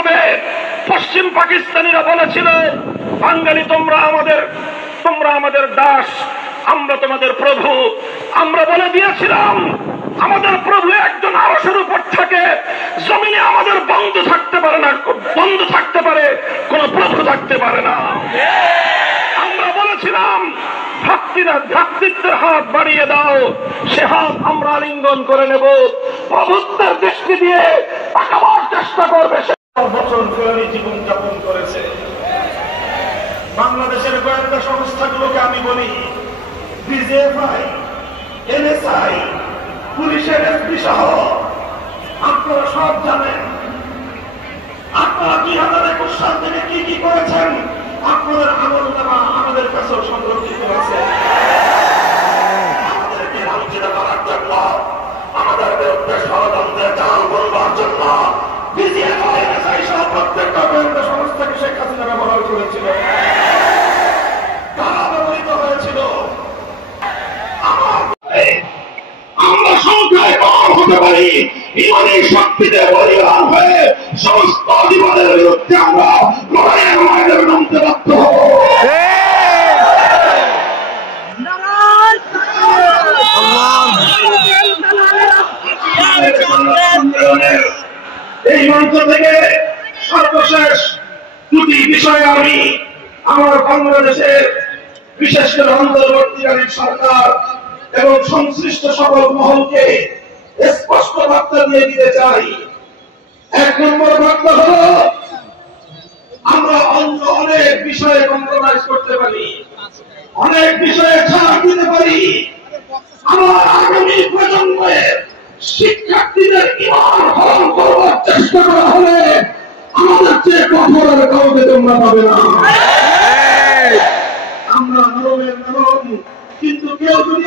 করবে। পশ্চিম পাকিস্তানিরা বলেছিল, বাঙালি তোমরা আমাদের দাস, আমরা তোমাদের প্রভু। আমরা বলে দিয়েছিলাম, আমাদের প্রভু একজন আরশের উপর থাকে, জমিনে আমাদের বন্ধু থাকতে পারে না, বন্ধু থাকতে পারে, কোন প্রভু থাকতে পারে না। আমরা বলেছিলাম, ভ্রাতৃত্বের হাত বাড়িয়ে দাও, সে হাত আমরা আলিঙ্গন করে নেব। প্রভুত্বের দৃষ্টি দিয়ে তাকাবার চেষ্টা করবে। সে বছর ধরে জীবন যাপন করেছে। বাংলাদেশের গোয়েন্দা সংস্থাগুলোকে আমি বলি, বিজেএফআই, এনএসআই, পুলিশের এসপি সহ আপনারা সব জানেন। আপনারা 2021 সাল থেকে কি কি করেছেন, আপনাদের আমলনামা আমাদের কাছেও সংরক্ষিত আছে। আমাদেরকে লাঞ্ছিত করার জন্য, আমাদের বিরুদ্ধে ষড়যন্ত্রের জাল বলবার জন্য বিজেএফআই, এনএসআই সহ প্রত্যেকটা গোয়েন্দা সংস্থাকে শেখ হাসিনা ব্যবহার করেছিল, তারা ব্যবহৃত হয়েছিল। আমরা সংখ্যায় কম হতে পারি, ইমানের শক্তিতে বলিয়ান হয়ে সমস্ত জীবনের বিরুদ্ধে আমরা লড়াইয়ের ময়দানে নামতে বাধ্য হব। এই মঞ্চ থেকে সর্বশেষ দুটি বিষয়ে আমি আমার বাংলাদেশের বিশেষ করে অন্তর্বর্তীকালীন সরকার এবং সংশ্লিষ্ট সকল মহলকে স্পষ্ট বার্তা দিয়ে দিতে চাই। 1 নম্বর বার্তা হল, আমরা অন্য অনেক বিষয়ে কম্প্রোমাইজ করতে পারি, অনেক বিষয়ে ছাড় দিতে পারি। আমার আগামী প্রজন্মের শিক্ষার্থীদের ঈমান হরণ করবার চেষ্টা করা হলে আমাদের চেয়ে কঠোর কাউকে তোমরা পাবে না। আমরা নরমের নরম, কিন্তু কেউ যদি